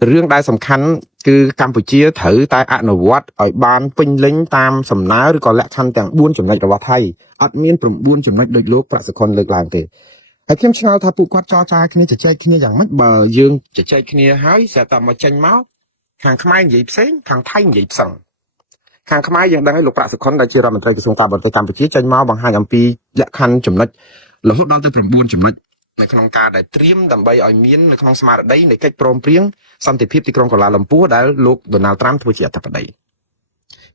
រឿងដែលសំខាន់គឺកម្ពុជាត្រូវតែអនុវត្តឲ្យបានពេញលេញតាមសំណើឬក៏លក្ខខណ្ឌទាំង4ចំណុចរបស់ថៃអត់មាន9ចំណុចដូចលោកប្រាក់សុខុនលើកឡើងទេហើយខ្ញុំឆ្ងល់ថាពួកគាត់ចរចាគ្នាជជែកគ្នាយ៉ាងម៉េចបើយើងជជែកគ្នាហើយស្រាប់តែមកចេញមកខាងខ្មែរនិយាយផ្សេងខាងថៃនិយាយផ្សឹងខាងខ្មែរយើងដឹងហើយលោកប្រាក់សុខុនដែលជារដ្ឋមន្ត្រីក្រសួងការបរទេសកម្ពុជាចេញមកបង្ហាញអំពីលក្ខខណ្ឌចំណុចរហូតដល់ទៅ9ចំណុចនៅក្នុងការដែលត្រៀមដើម្បីឲ្យមាននៅក្នុងស្មារតីនៃកិច្ចព្រមព្រៀងសន្តិភាពទីក្រុងកូឡាលំពួរដែលលោកដូណាល់ត្រាំធ្វើជាអធិបតី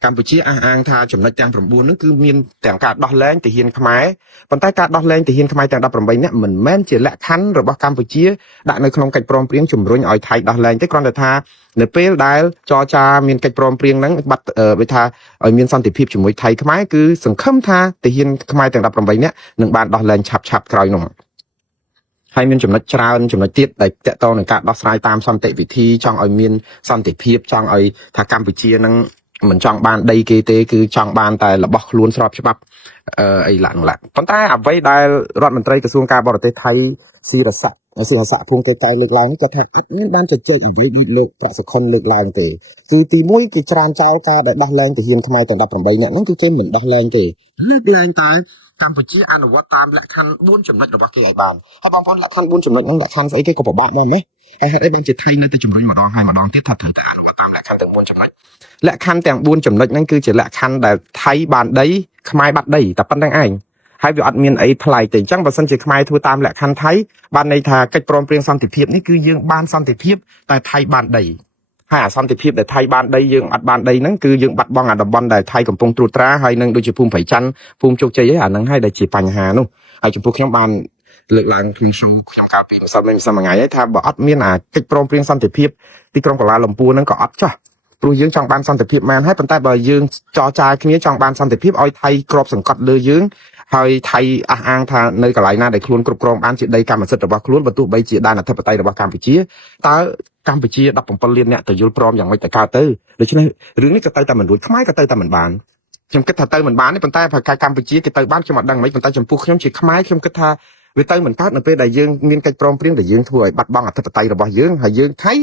កម្ពុជាអះអាងថាចំណុចទាំង9នោះគឺមានទាំងការដោះលែងទាហានខ្មែរប៉ុន្តែការដោះលែងទាហានខ្មែរទាំង18នាក់មិនមែនជាលក្ខខណ្ឌរបស់កម្ពុជាដាក់នៅក្នុងកិច្ចព្រមព្រៀងជំរុញឲ្យថៃដោះលែងទេគ្រាន់តែថានៅពេលដែលចរចាមានកិច្ចព្រមព្រៀងហ្នឹងបាត់វាថាឲ្យមានសន្តិភាពជាមួយថៃខ្មែរគឺសង្ឃឹមថាទាហានខ្មែរទាំង18នាក់នឹងបានដោះលែងឆាប់ក្រោយនោះហើយមានចំណុចច្រើនចំណុចទៀតដែលតកតងនឹងការដោះស្រាយតាមសន្តិវិធីចង់ឲ្យមានសន្តិភាពចង់ឲ្យថាកម្ពុជានឹងមិនចង់បានដីគេទេគឺចង់បានតែរបស់ខ្លួនស្របច្បាប់អីឡាក់ប៉ុន្តែអ្វីដែលរដ្ឋមន្ត្រីក្រសួងការបរទេសថៃស៊ីរស័ក្តិភូមិទេកៅលើកឡើងគាត់ថាអត់មានបានជជែកអ្វីដូចលោកប្រាក់សុខុនលើកឡើងទេគឺទី1គេច្រានចោលការដែលដោះលែងទាហានខ្មែរទាំង18នាក់ហ្នឹងគឺគេមិនដោះលែងទេលើកឡើងតែកម្ពុជាអនុវត្តតាមលក្ខខណ្ឌ4ចំណុចរបស់គេឲ្យបានហើយបងប្អូនលក្ខខណ្ឌ4ចំណុចហ្នឹងលក្ខខណ្ឌស្អីគេក៏ពិបាកមកម៉េះហើយហេតុអីបានជាថៃនៅតែជំរុញម្ដងហើយម្ដងទៀតថាត្រូវតែអនុវត្តតាមលក្ខខណ្ឌទាំង4ចំណុចលក្ខខណ្ឌទាំង4ចំណុចហ្នឹងគឺជាលក្ខខណ្ឌដែលថៃបានដីខ្មែរបាត់ដីតែប៉ុណ្្នឹងឯងហើយវាអត់មានអីថ្លៃទេអញ្ចឹងបើសិនជាខ្មែរធ្វើតាមលក្ខខណ្ឌថៃបានន័យថាកិច្ចព្រមព្រៀងសន្តិភាពនេះគឺយើងបានសន្តិភាពតែថៃបានដីហើយអាសន្តិភាពដែលថៃបានដីយើងអត់បានដីហ្នឹងគឺយើងបាត់បង់អាតំបន់ដែលថៃកំពុងត្រួតត្រាហើយនឹងដូចជាភូមិព្រៃច័ន្ទភូមិជោគជ័យឯអាហ្នឹងហើយដែលជាបញ្ហានោះហើយចំពោះខ្ញុំបានលើកឡើងក្នុងខ្ញុំកាលពីម្សិលមិញមួយថ្ងៃហើយថាបើអត់មានអាកិច្ចព្រមព្រៀងសន្តិភាពទីក្រុងកូឡាលំពួរហ្នឹងក៏អត់ចោះព្រោះយើងចង់បានសន្តិភាពមែនហើយប៉ុន្តែបើយើងចរចាគ្នាចង់បានសន្តិភាពឲ្យថៃគ្របសង្កត់លើយើងហើយថៃអះអាងថានៅកន្លែងណាដែលខ្លួនគ្រប់គ្រងបានជាដីកម្មសិទ្ធិរបស់ខ្លួនបើទោះបីជាដែនអធិបតេយ្យរបស់កម្ពុជាតើកម្ពុជា17លានអ្នកទៅយល់ព្រមយ៉ាងម៉េចទៅកើតទៅដូច្នេះរឿងនេះក៏ទៅតែមិនរួចខ្មែរក៏ទៅតែមិនបានខ្ញុំគិតថាទៅមិនបានទេប៉ុន្តែប្រកាសកម្ពុជាគេទៅបានខ្ញុំអត់ដឹងមិនប៉ុន្តែចំពោះខ្ញុំជាខ្មែរខ្ញុំគិតថាវាទៅមិនកើតនៅពេលដែលយើងមានកិច្ចព្រមព្រៀងដែលយើងធ្វើឲ្យបាត់បង់អធិបតេយ្យរបស់យើងហើយយើងថៃ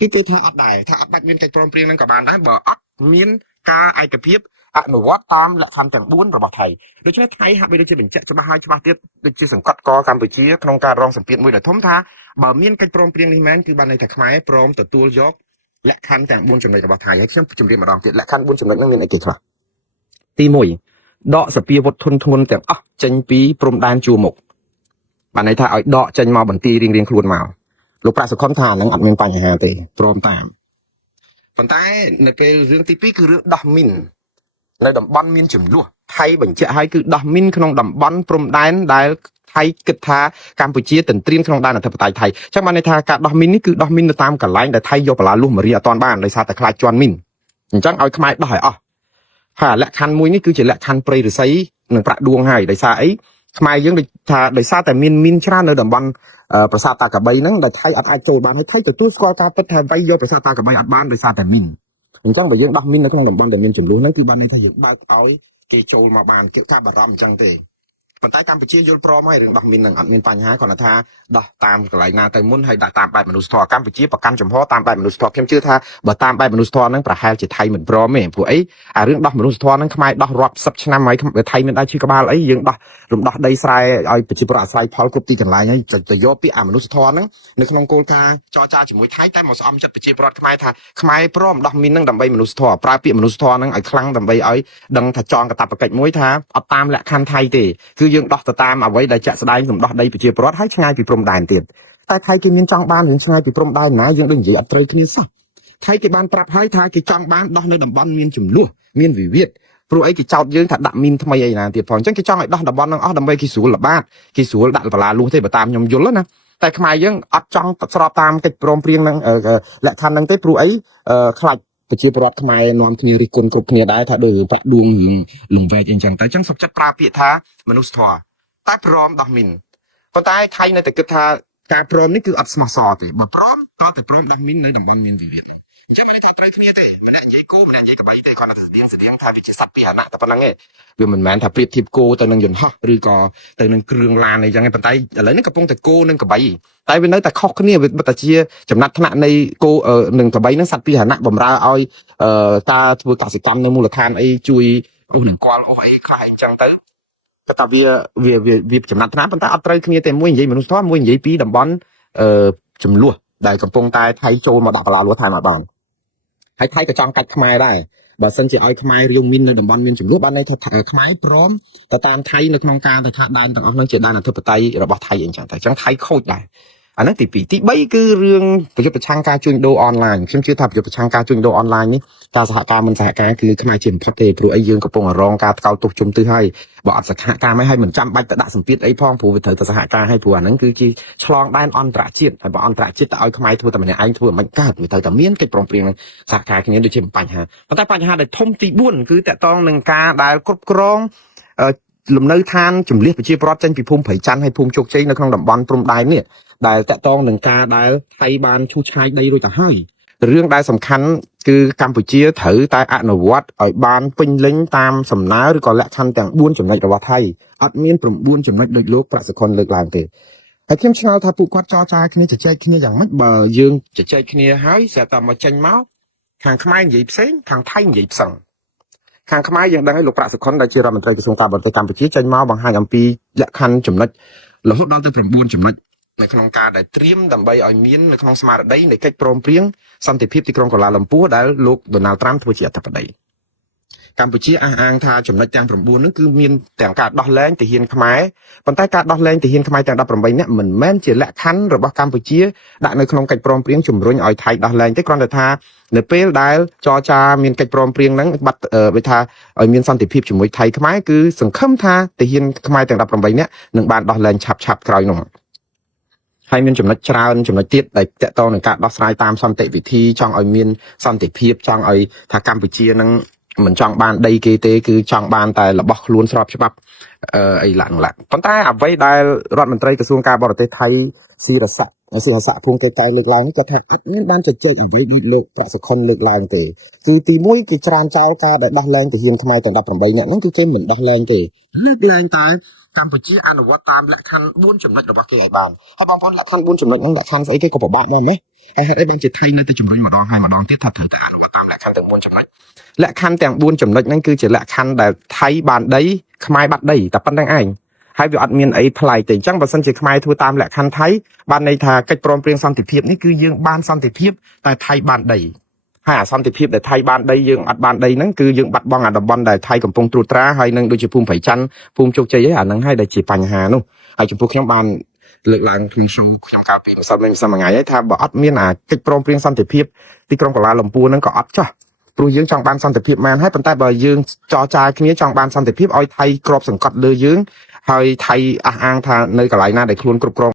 គេនិយាយថាអត់ដែរថាអត់បាច់មានកិច្ចព្រមព្រៀងហ្នឹងក៏បានដែរបើអត់មានការឯកភាពអនុវត្តតាមលក្ខខណ្ឌទាំង4របស់ថៃដូច្នេះថៃហាក់បីដូចជាបញ្ជាក់ច្បាស់ហើយច្បាស់ទៀតដូចជាសង្កត់កកម្ពុជាក្នុងការរងសម្ពាធមួយដ៏ធំថាបើមានកិច្ចព្រមព្រៀងនេះមែនគឺបានន័យថាខ្មែរព្រមទទួលយកលក្ខខណ្ឌទាំង4ចំណុចរបស់ថៃហើយខ្ញុំជម្រាបម្ដងទៀតលក្ខខណ្ឌ4ចំណុចហ្នឹងមានអីគេខ្លះទី1ដកសពាវុធធនធ្ងន់ទាំងអស់ចេញពីព្រំដែនជួរមុខបានន័យថាឲ្យដកចេញមកបន្ទាយរៀងខ្លួនមកលោកប្រាក់សុខុនថាហ្នឹងអត់មានបញ្ហាទេព្រមតាមប៉ុន្តែនៅពេលរឿងទី2គឺរឿងដោះមីននៅតំបន់មានចំនួនថៃបញ្ជាក់ឲ្យគឺដោះមីនក្នុងតំបន់ព្រំដែនដែលថៃគិតថាកម្ពុជាទន្ទ្រានក្នុងដែនអធិបតេយ្យថៃអញ្ចឹងបានន័យថាការដោះមីននេះគឺដោះមីននៅតាមកន្លែងដែលថៃយកបលាលុះមករៀអត់ទាន់បានដោយសារតែខ្លាចជន់មីនអញ្ចឹងឲ្យខ្មែរដោះឲ្យអស់ហើយលក្ខខណ្ឌមួយនេះគឺជាលក្ខខណ្ឌព្រៃឫស្សីនិងប្រាក់ដួងហើយដោយសារអីខ្មែរយើងដូចថាដោយសារតែមានមីនច្រើននៅតំបន់ប្រាសាទតាកបីហ្នឹងដែលថៃអត់អាចចូលបានហើយថៃទទួលស្គាល់ការពិតថាវាយយកប្រាសាទតាកបីអត់បានដោយសារតែមីនអញ្ចឹងបើយើងដោះមីននៅក្នុងតំបន់ដែលមានចំនួនហ្នឹងគឺបានន័យថាយើងបើកឲ្យគេចូលមកបានជាការបារម្ភអញ្ចឹងទេប៉ុន្តែកម្ពុជាយល់ព្រមហើយរឿងដោះមីននឹងអត់មានបញ្ហាគាត់ថាដោះតាមកន្លែងណាទៅមុនហើយដាក់តាមបែបមនុស្សធម៌កម្ពុជាប្រកាន់ចំហតាមបែបមនុស្សធម៌ខ្ញុំជឿថាបើតាមបែបមនុស្សធម៌ហ្នឹងប្រហែលជាថៃមិនព្រមទេព្រោះអីអារឿងដោះមនុស្សធម៌ហ្នឹងខ្មែរដោះរាប់សិបឆ្នាំហើយថៃមានដៃឈឺក្បាលអីយើងដោះរំដោះដីស្រែឲ្យប្រជាពលរដ្ឋអាស្រ័យផលគ្រប់ទីកន្លែងហើយទៅយកពាក្យអាមនុស្សធម៌ហ្នឹងនៅក្នុងគោលការណ៍ចរចាជាមួយថៃតែមកស្អំចិត្តប្រជាពលរដ្ឋខ្មែរថាខ្មែរព្រមដោះមីនហ្នឹងដើម្បីមនុស្សធម៌ប្រើពាក្យមនុស្សធម៌ហ្នឹងឲ្យខ្លាំងដើម្បីឲ្យដឹងថាចងកាតព្វកិច្ចមួយថាអត់តាមលក្ខខណ្ឌថៃទេគឺយើងដោះទៅតាមអ្វីដែលចាក់ស្ដែងរំដោះដីប្រជាពលរដ្ឋឲ្យឆ្ងាយពីព្រំដែនទៀតតែថៃគេមានចង់បានរឿងឆ្ងាយពីព្រំដែនណាយើងដូចនិយាយអត់ត្រូវគ្នាសោះថៃគេបានប្រាប់ឲ្យថាគេចង់បានដោះនៅតំបន់មានចំនួនមានវិវាទព្រោះអីគេចោទយើងថាដាក់មីនថ្មីអីណាទៀតផងអញ្ចឹងគេចង់ឲ្យដោះតំបន់ហ្នឹងអស់ដើម្បីគេស្រួលល្បាតគេស្រួលដាក់បលាលួសទេបើតាមខ្ញុំយល់ណាតែខ្មែរយើងអត់ចង់ស្របតាមកិច្ចព្រមព្រៀងហ្នឹងលក្ខខណ្ឌហ្នឹងទេព្រោះអីខ្លាចប្រជាពលរដ្ឋខ្មែរនាំគ្នារិះគន់គ្រប់គ្នាដែរថាដូចរឿងប្រាក់ដួងរឿងលងវែកអីចឹងតែអញ្ចឹងសុខចិត្តប្រើពាក្យថាមនុស្សធម៌តែព្រមដោះមីនប៉ុន្តែថៃនៅតែគិតថាការព្រមនេះគឺអត់ស្មោះសរទេបើព្រមតើទៅព្រមដោះមីននៅតំបន់មានវិវាទ ចាំមិនថាត្រូវគ្នាទេម្នាក់និយាយគោម្នាក់និយាយកបៃទេគាត់ថាស្តៀងថាវាជាសត្វពាហនៈតែប៉ុណ្្នឹងឯងវាមិនមែនថាប្រៀបធៀបគោទៅនឹងយន្តហោះឬក៏ទៅនឹងគ្រឿងឡានអីចឹងឯងប៉ុន្តែឥឡូវនេះកំពុងតែគោនិងកបៃតែវានៅតែខុសគ្នាវាបើតែជាចំណាត់ថ្នាក់នៃគោនិងកបៃនឹងសត្វពាហនៈបំរើឲ្យការធ្វើកសិកម្មនៅមូលដ្ឋានអីជួយរុះនឹងគាល់អូសអីខ្លះអីចឹងទៅគាត់ថាវាចំណាត់ថ្នាក់ប៉ុន្តែអត់ត្រូវគ្នាទេមួយនិយាយមនុស្សធម៌មួយនិយាយពីតំបន់ចំនួនដែលកំពុងតែថៃចូលមកដាក់បលាលួថៃមកបានហើយថៃក៏ចង់កាច់ខ្មែរដែរបើសិនជាឲ្យខ្មែររៀងមាននៅតំបន់មានចំនួនបានន័យថាខ្មែរព្រមទៅតាមថៃនៅក្នុងការទៅថាដែនទាំងអស់នឹងជាដែនអធិបតេយ្យរបស់ថៃអីចឹងតែអញ្ចឹងថៃខូចដែរអាហ្នឹងទី2ទី3គឺរឿងប្រយុទ្ធប្រឆាំងការជួញដូរអនឡាញខ្ញុំជឿថាប្រយុទ្ធប្រឆាំងការជួញដូរអនឡាញនេះការសហការមិនសហការគឺខ្មែរជាបំផុតទេព្រោះអីយើងកំពុងរងការថ្កោលទោសជុំទិសហើយបើអត់សហការមិនឲ្យមិនចាំបាច់ទៅដាក់សម្ពាធអីផងព្រោះវាត្រូវទៅសហការឲ្យព្រោះអាហ្នឹងគឺជាឆ្លងដែនអន្តរជាតិហើយបើអន្តរជាតិទៅឲ្យខ្មែរធ្វើតែម្នាក់ឯងធ្វើមិនកើតវាត្រូវតែមានកិច្ចព្រមព្រៀងសហការគ្នាដូចជាបញ្ហាប៉ុន្តែបញ្ហាដែលធំទី4គឺតកតងនឹងការដែលគ្រប់គ្រងលំនៅឋានជំនះប្រជាពលរដ្ឋចេញពីភូមិព្រៃច័ន្ទហើយភូមិជោគជ័យនៅក្នុងតំបន់ព្រំដែននេះដែលតកតងនឹងការដែលថៃបានឈូសឆាយដីរួចទៅហើយរឿងដែលសំខាន់គឺកម្ពុជាត្រូវតែអនុវត្តឲ្យបានពេញលេញតាមសំណើឬក៏លក្ខខណ្ឌទាំង4ចំណុចរបស់ថៃអត់មាន9ចំណុចដូចលោកប្រាក់សុខុនលើកឡើងទេហើយខ្ញុំឆ្ងល់ថាពួកគាត់ចរចាគ្នាជជែកគ្នាយ៉ាងម៉េចបើយើងជជែកគ្នាហើយស្រាប់តែមកចេញមកខាងខ្មែរនិយាយផ្សេងខាងថៃនិយាយផ្សឹងខាងខ្មែរយើងដឹងហើយលោកប្រាក់សុខុនដែលជារដ្ឋមន្ត្រីក្រសួងការបរទេសកម្ពុជាចេញមកបង្ហាញអំពីលក្ខខណ្ឌចំណុចរហូតដល់ទៅ9ចំណុចនៅក្នុងការដែលត្រៀមដើម្បីឲ្យមាននៅក្នុងស្មារតីនៃកិច្ចព្រមព្រៀងសន្តិភាពទីក្រុងកូឡាឡាំពួរដែលលោកដូណាល់ត្រាំធ្វើជាអធិបតីកម្ពុជាអះអាងថាចំណុចទាំង9ហ្នឹងគឺមានទាំងការដោះលែងទាហានខ្មែរប៉ុន្តែការដោះលែងទាហានខ្មែរទាំង18នាក់មិនមែនជាលក្ខខណ្ឌរបស់កម្ពុជាដាក់នៅក្នុងកិច្ចព្រមព្រៀងជំរុញឲ្យថៃដោះលែងទេគ្រាន់តែថានៅពេលដែលចរចាមានកិច្ចព្រមព្រៀងហ្នឹងបាត់វាថាឲ្យមានសន្តិភាពជាមួយថៃខ្មែរគឺសង្ឃឹមថាទាហានខ្មែរទាំង18នាក់នឹងបានដោះលែងឆាប់ក្រោយនោះហើយមានចំណុចច្រើនចំណុចទៀតដែលតកតងនឹងការដោះស្រាយតាមសន្តិវិធីចង់ឲ្យមានសន្តិភាពចង់ឲ្យថាកម្ពុជានឹងមិនចង់បានដីគេទេគឺចង់បានតែរបស់ខ្លួនស្របច្បាប់អីឡើងប៉ុន្តែអ្វីដែលរដ្ឋមន្ត្រីក្រសួងការបរទេសថៃស៊ីរស័ក្តិភូមិទេកៅលើកឡើងគាត់ថាអត់មានបានជជែកអ្វីដូចលោកប្រាក់សុខុនលើកឡើងទេគឺទី1គេច្រានចោលការដែលដោះលែងទាហានខ្មែរទាំង18នាក់ហ្នឹងគឺគេមិនដោះលែងទេលើកឡើងតែកម្ពុជាអនុវត្តតាមលក្ខខណ្ឌ4ចំណុចរបស់គេឲ្យបានហើយបងប្អូនលក្ខខណ្ឌ4ចំណុចហ្នឹងលក្ខខណ្ឌស្អីគេក៏ពិបាកមកម៉េះហើយហេតុអីបានជាថៃនៅតែជំរុញម្ដងហើយម្ដងទៀតថាត្រូវតែអនុវត្តតាមលក្ខខណ្ឌទាំង4ចំណុចលក្ខខណ្ឌទាំង4ចំណុចហ្នឹងគឺជាលក្ខខណ្ឌដែលថៃបានដីខ្មែរបាត់ដីតែប៉ុណ្្នឹងឯងហើយវាអត់មានអីប្លែកទេអញ្ចឹងបើសិនជាខ្មែរធ្វើតាមលក្ខខណ្ឌថៃបានន័យថាកិច្ចព្រមព្រៀងសន្តិភាពនេះគឺយើងបានសន្តិភាពតែថៃបានដីហើយអាសន្តិភាពដែលថៃបានដីយើងអត់បានដីហ្នឹងគឺយើងបាត់បង់អាតំបន់ដែលថៃកំពុងត្រួតត្រាហើយនឹងដូចជាភូមិព្រៃច័ន្ទភូមិជោគជ័យអាហ្នឹងហើយដែលជាបញ្ហានោះហើយចំពោះខ្ញុំបានលើកឡើងក្នុងខ្ញុំកាលពីម្សិលមិញថ្ងៃហើយថាបើអត់មានអាកិច្ចព្រមព្រៀងសន្តិភាពទីក្រុងកូឡាឡាំពួរហ្នឹងក៏អត់ចោះព្រោះយើងចង់បានសន្តិភាពមែនហើយប៉ុន្តែបើយើងចរចាគ្នាចង់បានសន្តិភាពឲ្យថៃក្របសង្កត់លើយើងហើយថៃអះអាងថានៅកន្លែងណាដែលខ្លួនគ្រប់គ្រង